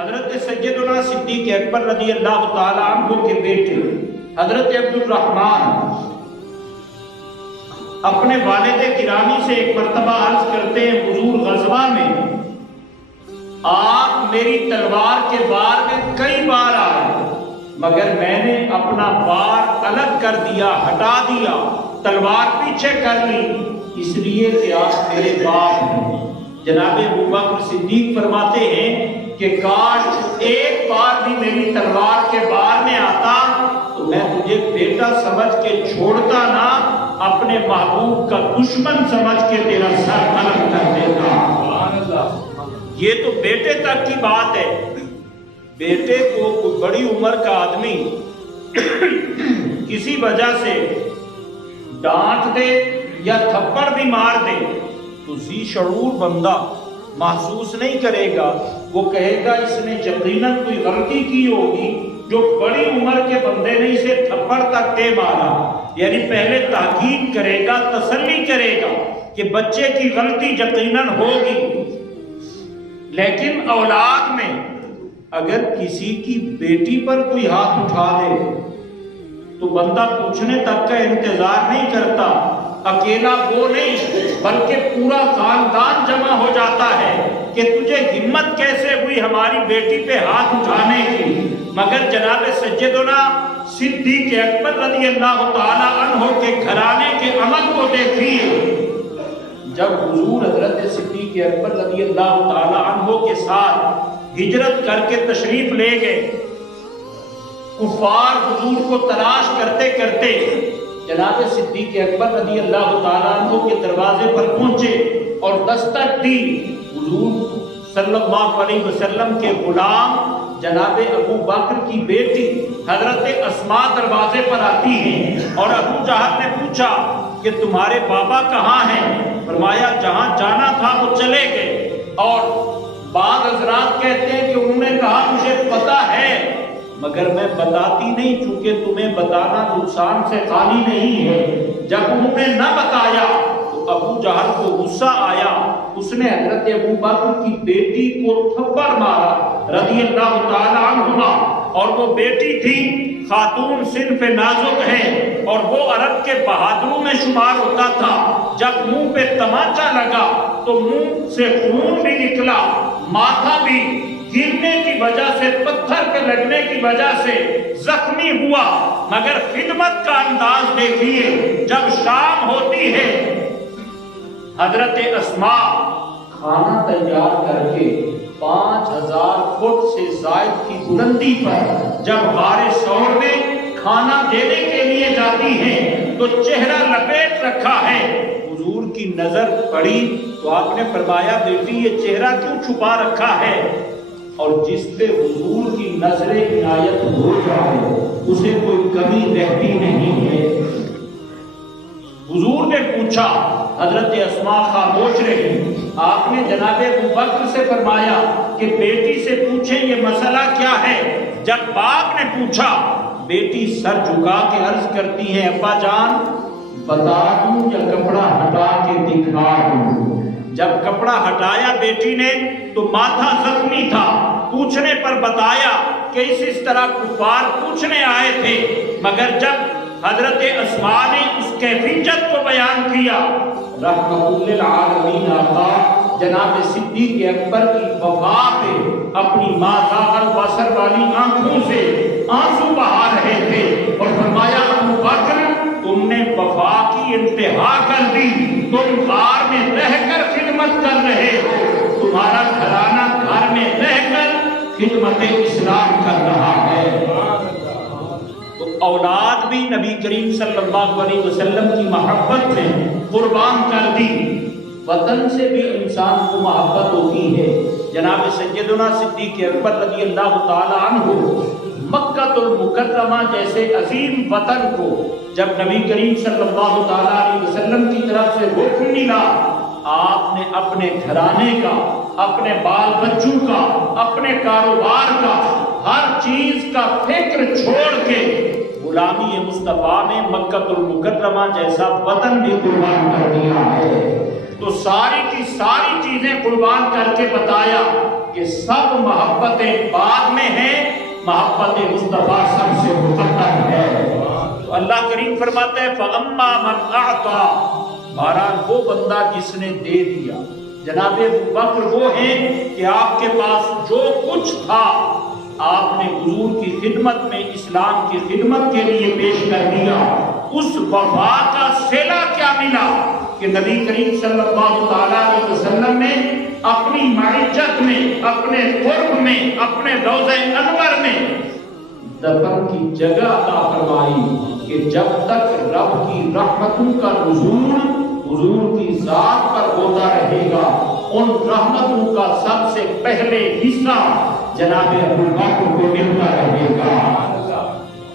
حضرت سیدنا صدیق اکبر رضی اللہ تعالی عنہ کے بیٹے حضرت عبد الرحمن اپنے والد گرامی سے ایک مرتبہ عرض کرتے ہیں حضور غزوہ میں آپ میری تلوار کے وار میں کئی بار آئے مگر میں نے اپنا وار الگ کر دیا، ہٹا دیا، تلوار پیچھے کر لی، اس لیے کہ آپ میرے باپ ہیں۔ جناب ابوبکر صدیق فرماتے ہیں کہ کاش ایک بار بھی میری تلوار کے وار میں آتا تو میں تجھے بیٹا سمجھ کے چھوڑتا نہ، اپنے محبوب کا دشمن سمجھ کے تیرا سر الگ کر دیتا۔ یہ تو بیٹے تک کی بات ہے۔ بیٹے کو کوئی بڑی عمر کا آدمی کسی وجہ سے ڈانٹ دے یا تھپڑ بھی مار دے تو ذی شعور بندہ محسوس نہیں کرے گا، وہ کہے گا اس نے یقیناً کوئی غلطی کی ہوگی جو بڑی عمر کے بندے نے اسے تھپڑ تک دے مارا، یعنی پہلے تاکید کرے گا، تسلی کرے گا کہ بچے کی غلطی یقیناً ہوگی۔ لیکن اولاد میں اگر کسی کی بیٹی پر کوئی ہاتھ اٹھا دے تو بندہ پوچھنے تک کا انتظار نہیں کرتا، اکیلا وہ نہیں بلکہ پورا خاندان جمع ہو جاتا ہے کہ تجھے ہمت کیسے ہوئی ہماری بیٹی پہ ہاتھ اٹھانے کی۔ مگر جناب سیدنا صدیق اکبر رضی اللہ تعالی عنہ کے گھرانے کے عمل کو دیکھیے۔ جب حضور حضرت صدیق اکبر رضی اللہ تعالی عنہ کے ساتھ ہجرت کر کے تشریف لے گئے، کفار حضور کو تلاش کرتے کرتے جناب صدیق اکبر رضی اللہ تعالیٰ عنہ کے دروازے پر پہنچے اور دستک دی۔ حضور صلی اللہ علیہ وسلم کے غلام جناب ابو بکر کی بیٹی حضرت اسماء دروازے پر آتی ہیں اور ابو جہل نے پوچھا کہ تمہارے بابا کہاں ہیں؟ فرمایا جہاں جانا تھا وہ چلے گئے۔ اور بعض حضرات کہتے ہیں کہ انہوں نے کہا مجھے پتہ ہے مگر میں بتاتی نہیں چونکہ تمہیں بتانا نقصان سے خالی نہیں ہے۔ جب انہوں نے نہ بتایا تو ابو جہل کو غصہ آیا، اس نے حضرت ابو بکر کی بیٹی کو تھپڑ مارا رضی اللہ تعالی عنہما، اور وہ بیٹی تھی خاتون صنف نازک ہے اور وہ عرب کے بہادروں میں شمار ہوتا تھا۔ جب منہ پہ تماچا لگا تو منہ سے خون بھی نکلا، ماتھا بھی گرنے کی وجہ سے، پتھر پہ لگنے کی وجہ سے زخمی ہوا، مگر خدمت کا انداز دیکھیے۔ جب شام ہوتی ہے حضرت اسماء کھانا تیار کر کے 5000 فٹ سے زائد کی بلندی پر جب غار ثور میں کھانا دینے کے لیے جاتی ہیں تو چہرہ لپیٹ رکھا ہے۔ حضور کی نظر پڑی تو آپ نے فرمایا بیٹی یہ چہرہ کیوں چھپا رکھا ہے؟ اور جس پہ حضور کی نظر عنایت ہو جائے اسے کوئی کمی رہتی نہیں ہے۔ حضور نے پوچھا، حضرت اسماء خاموش رہی۔ آپ نے جناب ابو بکر سے فرمایا کہ بیٹی سے پوچھیں یہ مسئلہ کیا ہے۔ جب باپ نے پوچھا، بیٹی سر جھکا کے عرض کرتی ہے ابا جان بتا دوں یا کپڑا ہٹا کے دکھا دوں؟ جب کپڑا ہٹایا بیٹی نے تو ماتھا زخمی تھا، پوچھنے پر بتایا کہ اس طرح کفار پوچھنے آئے تھے، مگر جب حضرت اسماء نے اس کیفیت کو بیان کیا، رحمت للعالمین آقا جناب صدیق اکبر کی وفا پہ اپنی ماں البصر والی آنکھوں سے آنسو بہا رہے تھے اور فرمایا ابو بکر تم نے وفا کی انتہا کر دی، تم غار میں رہ کر خدمت کر رہے ہو، تمہارا گھرانہ گھر میں رہ کر خدمت اسلام کر رہا ہے۔ تو اولاد بھی نبی کریم صلی اللہ علیہ وسلم کی محبت میں قربان کر دی۔ وطن سے بھی انسان کو محبت ہوتی ہے۔ جناب سیدنا صدیق اکبر رضی اللہ تعالی عنہ مکہ المکرمہ جیسے عظیم وطن کو جب نبی کریم صلی اللہ تعالی علیہ وسلم کی طرف سے حکم ملا، آپ نے اپنے گھرانے کا، اپنے بال بچوں کا، اپنے کاروبار کا، ہر چیز کا فکر چھوڑ کے غلامی مصطفیٰ میں مکہ المکرمہ جیسا وطن بھی قربان کر دیا ہے۔ تو ساری کی ساری چیزیں قربان کر کے بتایا کہ سب محبتیں بعد میں ہیں، محبت مصطفیٰ سب سے مقدم ہے۔ تو اللہ کریم فرماتا ہے فَأَمَّا مَنْ أَعْطَى، بہرحال وہ بندہ جس نے دے دیا۔ جناب ابو بکر وہ ہیں کہ آپ کے پاس جو کچھ تھا آپ نے حضور کی خدمت میں، اسلام کی خدمت کے لیے پیش کر دیا۔ اس وفا کا صلہ کیا ملا کہ نبی کریم صلی اللہ تعالیٰ علیہ وسلم نے اپنی معیشت میں، اپنے قرب میں، اپنے روضہ انور میں دفن کی جگہ عطا فرمائی کہ جب تک رب کی رحمتوں کا نزول حضور کی ذات پر ہوتا رہے گا، ان رحمتوں کا سب سے پہلے حصہ جناب ابو بکر کو ملتا رہے گا۔